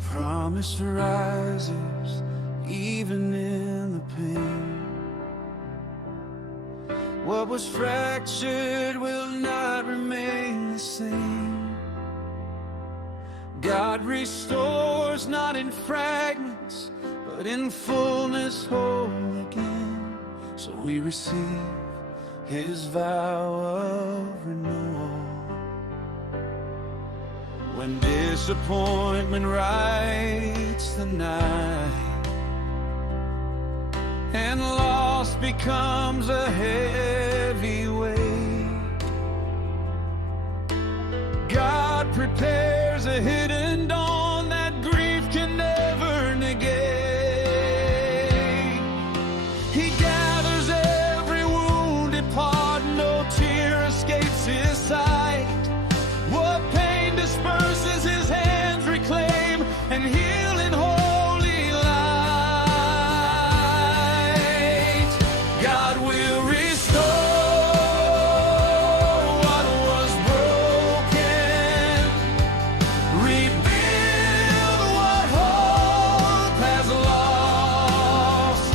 Promise rises even in the pain. What was fractured will not remain the same. God restores not in fragments, but in fullness whole again. So we receive His vow of renewal. When disappointment rides the night and loss becomes a heavy weight, God prepares a hidden dawn that grief can never negate. He gathers every wounded part, no tear escapes His sight. What pain disperses His hands reclaim, and heal in holy light. God will restore what was broken, rebuild what hope has lost.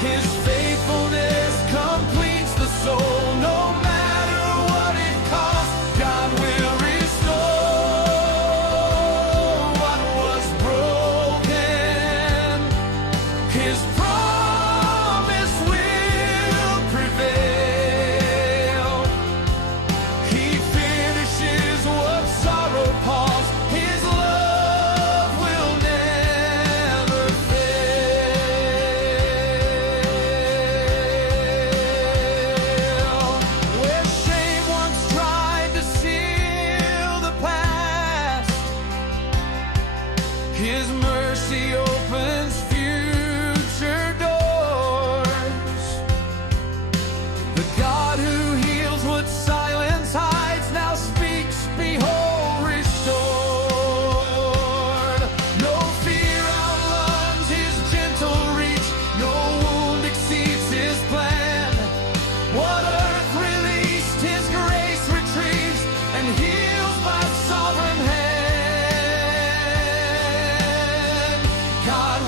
His faithfulness completes the soul, no matter what it costs. God will restore what was broken. His promise will prevail. He finishes what sorrow paused. His love will never fail. Where shame once tried to seal the past, His mercy opens future doors. The God who heals what silence hides now speaks, behold, restored. No fear outruns His gentle reach, no wound exceeds His plan. What earth released, His grace retrieves and heals by sovereign hand. God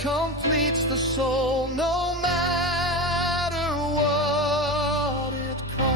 completes the soul, no matter what it costs.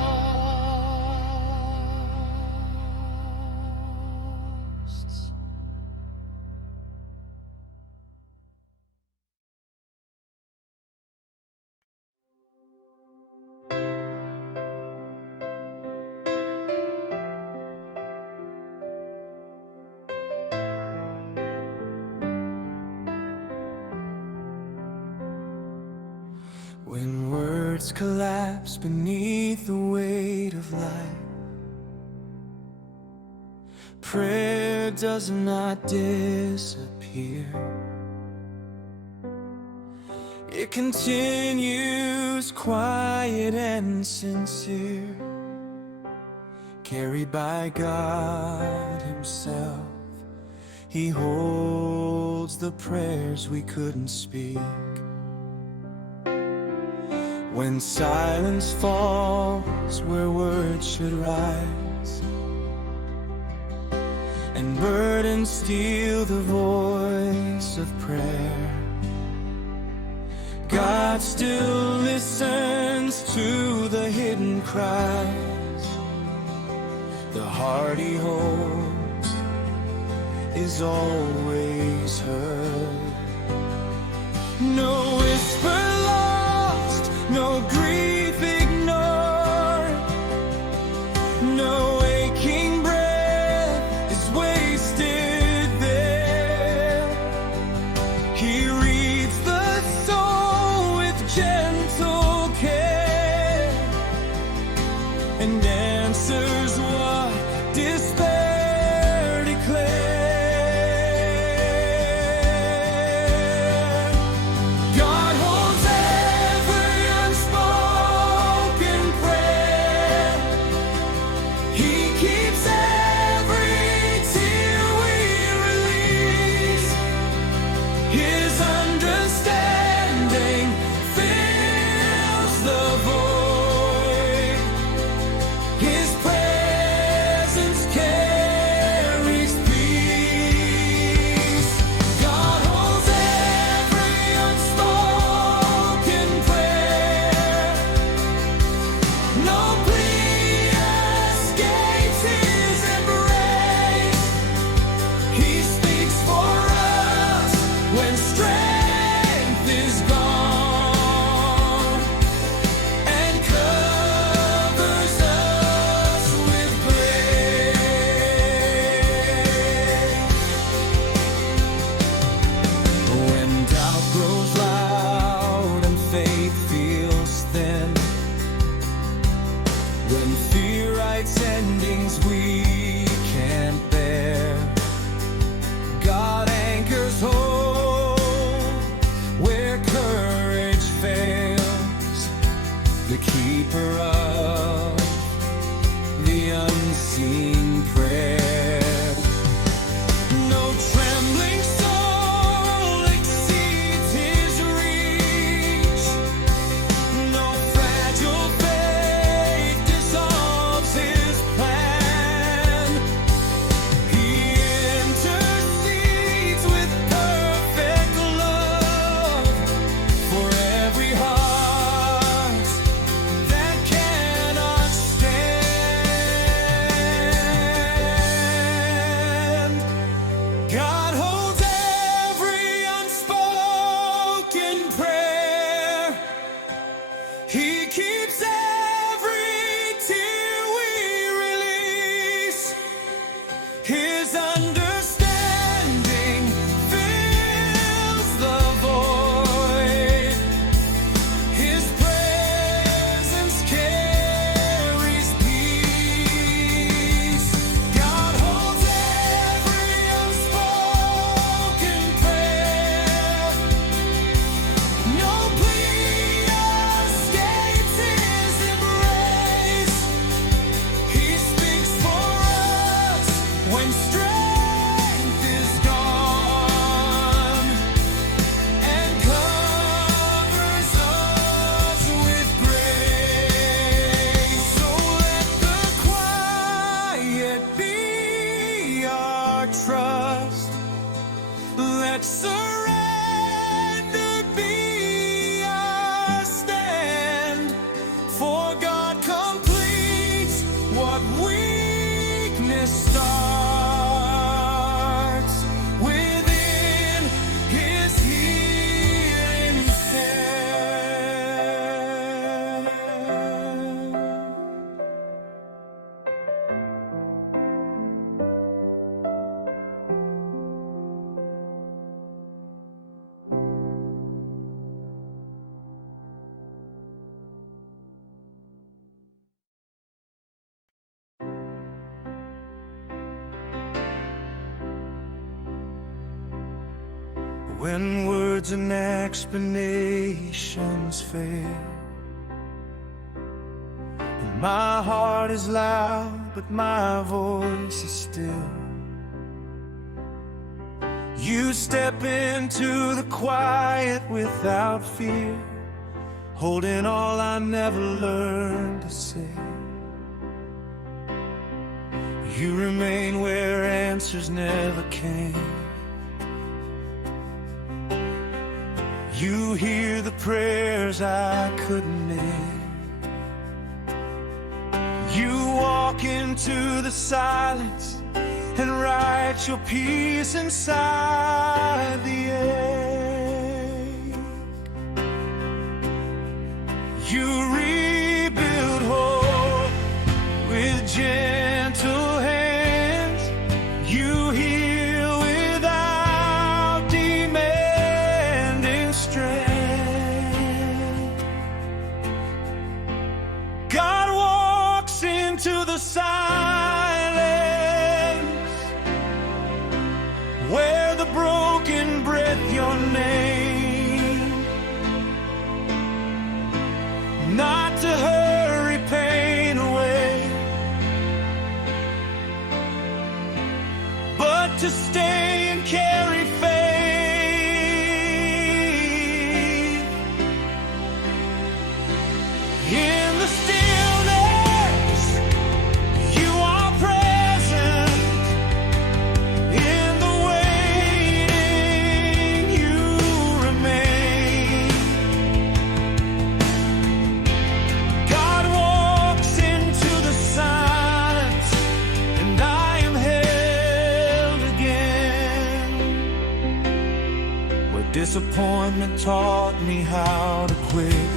When words collapse beneath the weight of life, prayer does not disappear. It continues quiet and sincere, carried by God Himself. He holds the prayers we couldn't speak. When silence falls where words should rise, and burdens steal the voice of prayer, God still listens to the hidden cries. The heart He holds is always heard. No whisper lost, no grief ignored, no aching breath is wasted there. He reads the soul with gentle care and answers what despair declares. When fear writes endings we can't bear, God anchors hope where courage fails, the keeper of the unseen prayer. No trembling soul exceeds His reach, no fragile faith dissolves His plan. He intercedes with perfect love for every heart that cannot stand. God holds every unspoken prayer. He keeps every tear we release. His understanding fills the void. His presence carries peace. God holds every unspoken prayer. No plea escapes His embrace. He speaks for us when But weakness starts within His healing hand. When words and explanations fail, and my heart is loud, but my voice is still, you step into the quiet without fear, holding all I never learned to say. You remain where answers never came. You hear the prayers I couldn't make. You walk into the silence and write your peace inside the ache. You rebuild hope with gentle hands. You heal without demanding strength. God walks into the silence where the broken breath your name, not to hurry pain away, but to stay and carry faith. In the stillness, you are present. In the waiting, you remain. God walks into the silence, and I am held again. Where disappointment taught me how to quit,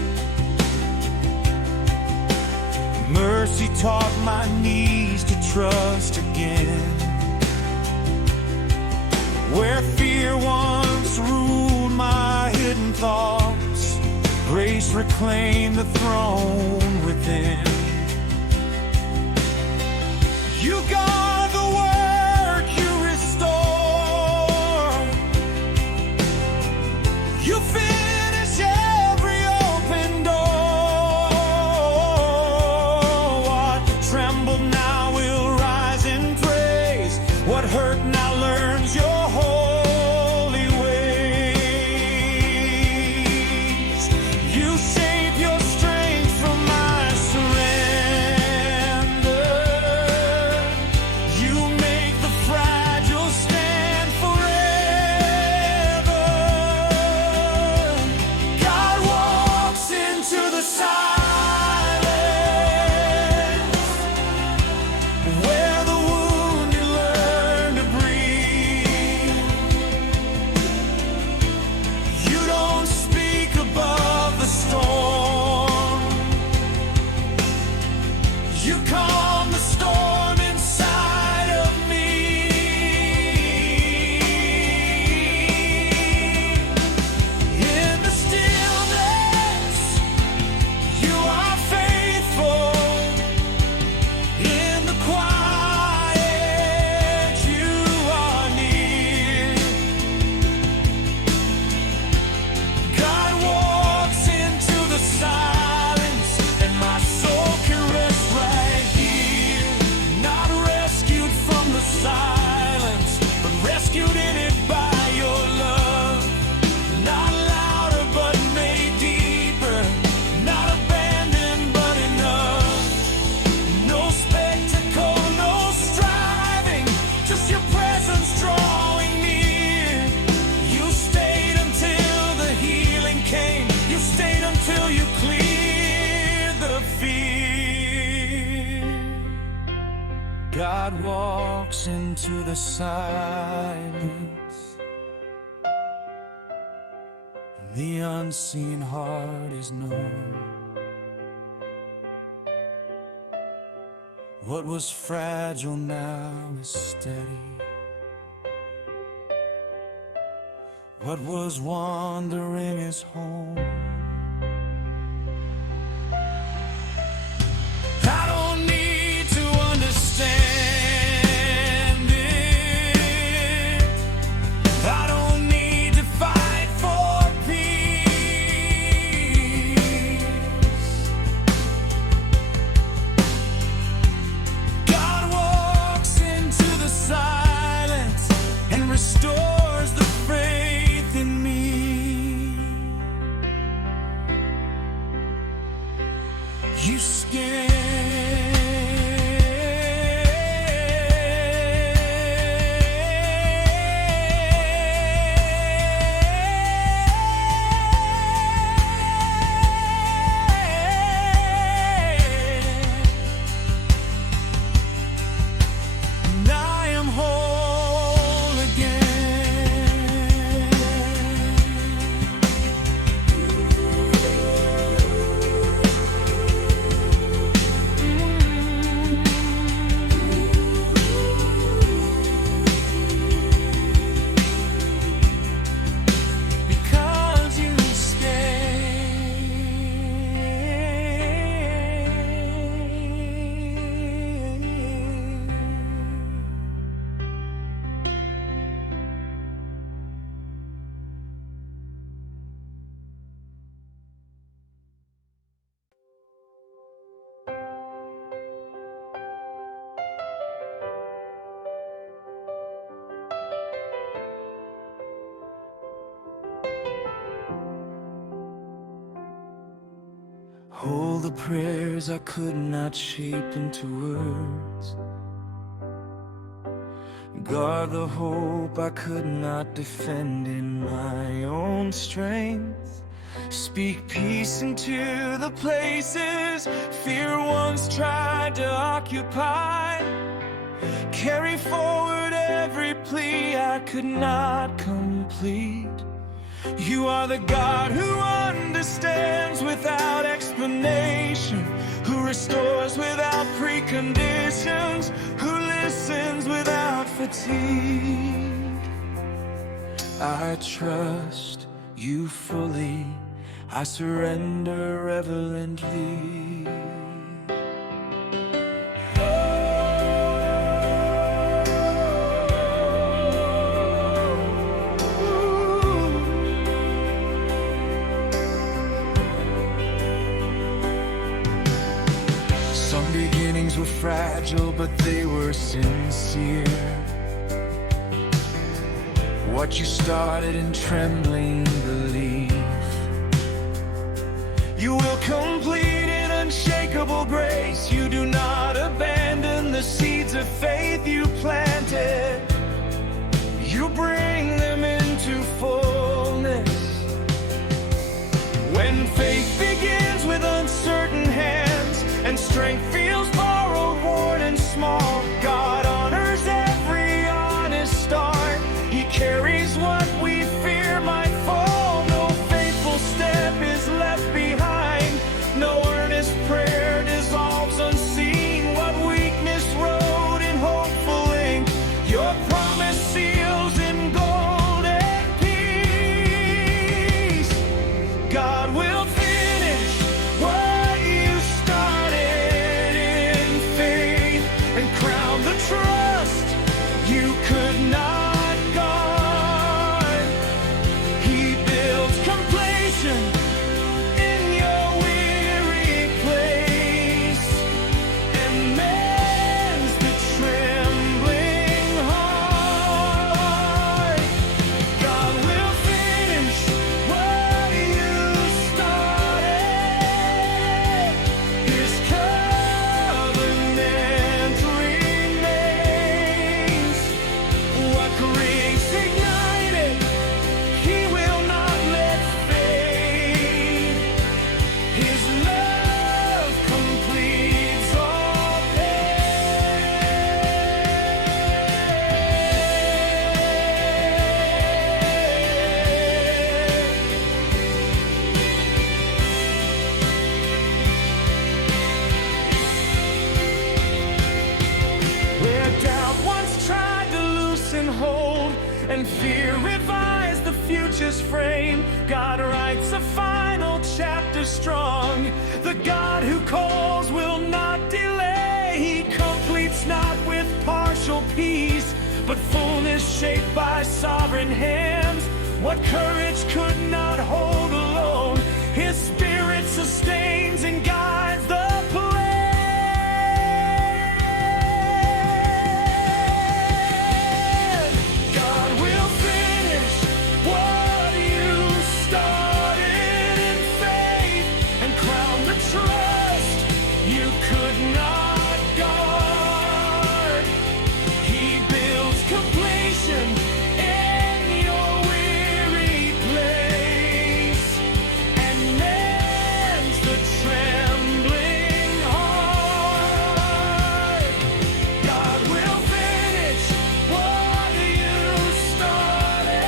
mercy taught my knees to trust again. Where fear once ruled my hidden thoughts, grace reclaimed the throne within. You guard the work, you restore. You finish every open door. What trembled now will rise in praise. What hurt now learns your holy ways. You shape your strength from my surrender. God walks into the silence. The unseen heart is known. What was fragile now is steady. What was wandering is home. I don't need to understand it. I don't need to fight for peace. God walks into the silence and restores the faith in me. You scan hold the prayers I could not shape into words. Guard the hope I could not defend in my own strength. Speak peace into the places fear once tried to occupy. Carry forward every plea I could not complete. You are the God who understands without explanation, who restores without preconditions, who listens without fatigue. I trust you fully, I surrender reverently. Some beginnings were fragile, but they were sincere. What you started in trembling belief, you will complete in unshakable grace. You do not abandon the seeds of faith you planted. You bring them into fullness. When faith begins with uncertain hands and strength feels borrowed, worn and small, God honors every honest start. He carries what we fear might fall. No faithful step is left behind. No earnest prayer dissolves unseen. What weakness wrote in hopeful ink, fear revise the future's frame. God writes a final chapter strong. The God who calls will not delay. He completes not with partial peace, but fullness shaped by sovereign hands. What courage could not hold alone, His Spirit sustains and guides the plan. God will finish what you started in faith and crown the trust you could not guard. He builds completion in your weary place and mends the trembling heart. God will finish what you started.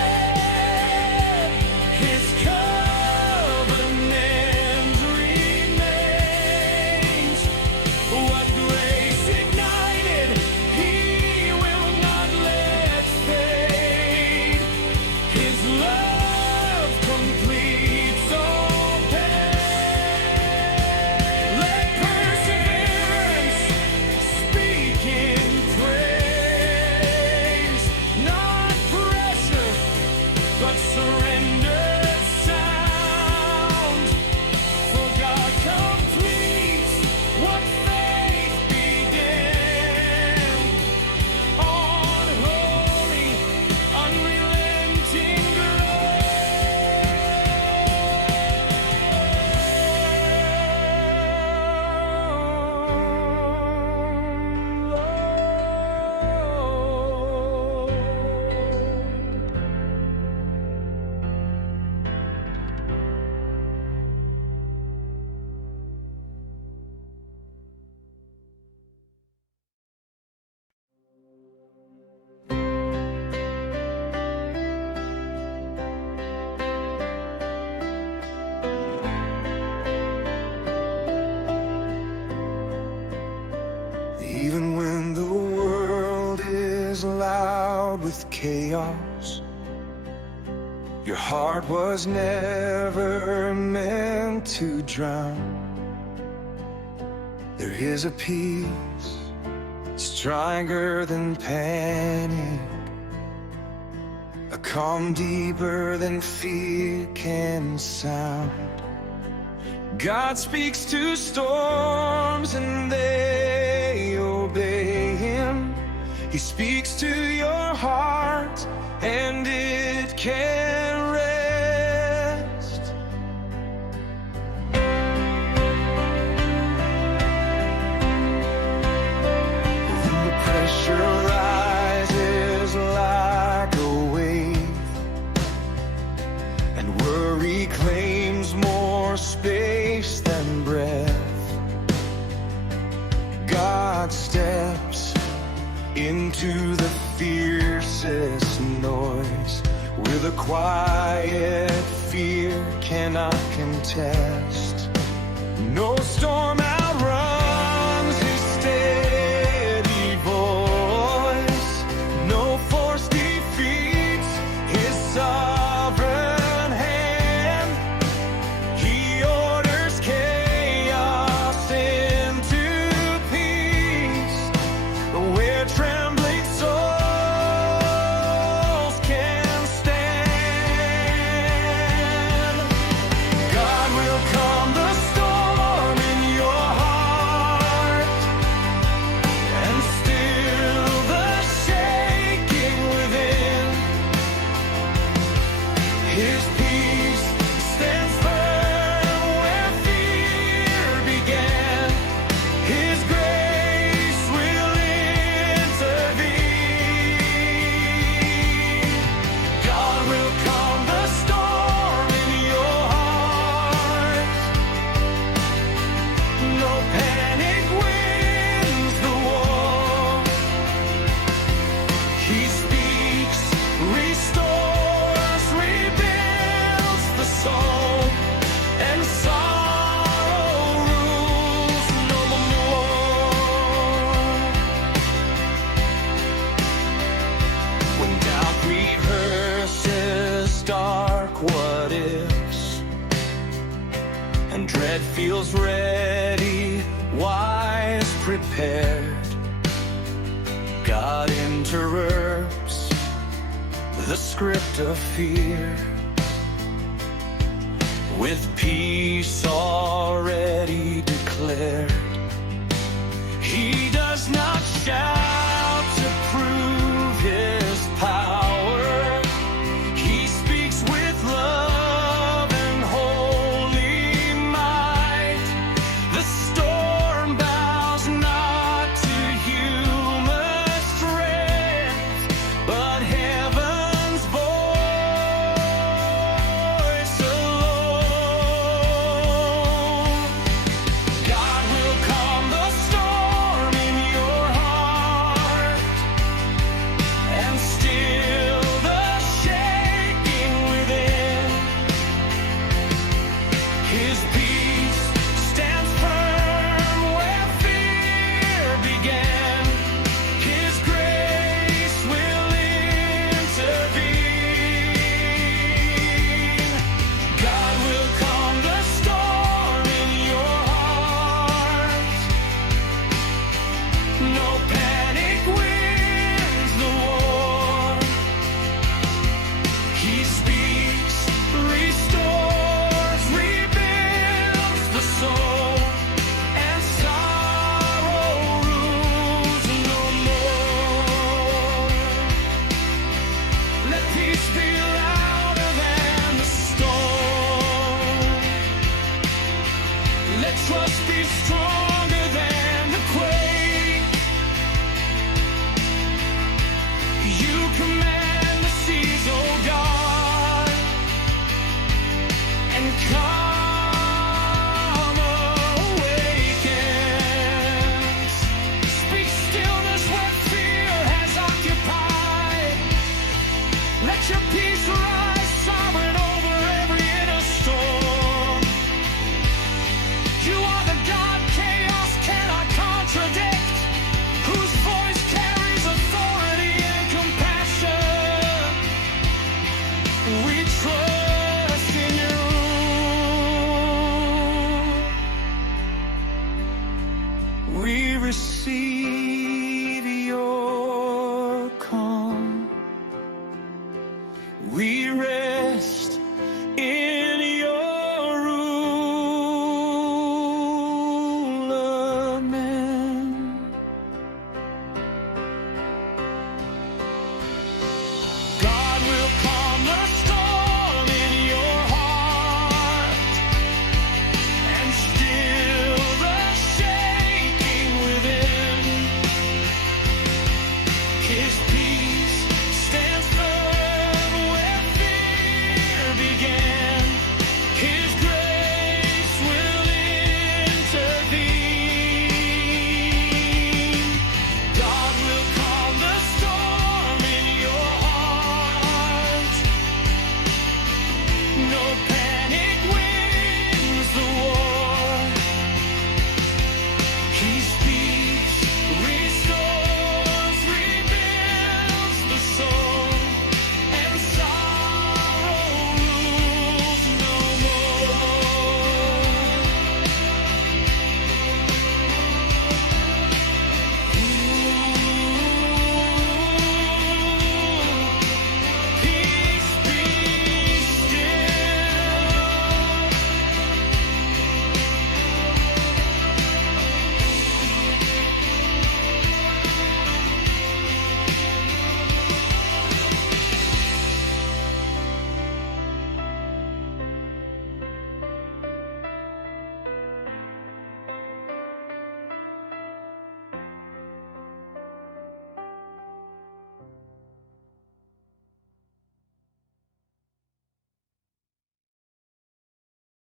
His covenant remains. What grace ignited, He will not let fade. His love completes all pain. Let perseverance speak in praise, not pressure, but surrendered sound. For God completes what faith began. On holy, unrelenting Even when the world is loud with chaos, your heart was never meant to drown. There is a peace stronger than panic, a calm deeper than fear can sound. God speaks to storms and they obey Him. He speaks to your heart and it can rest. When the pressure rises like a wave and worry claims more space than breath, God steps into the fiercest noise with a quiet fear cannot contest. No storm outruns His steady voice. No force defeats His sovereign hand. He orders chaos into peace, where trembling souls can stand. God will calm the storm in your heart. feels ready, wise, prepared, God interrupts the script of fear. With peace already declared, He does not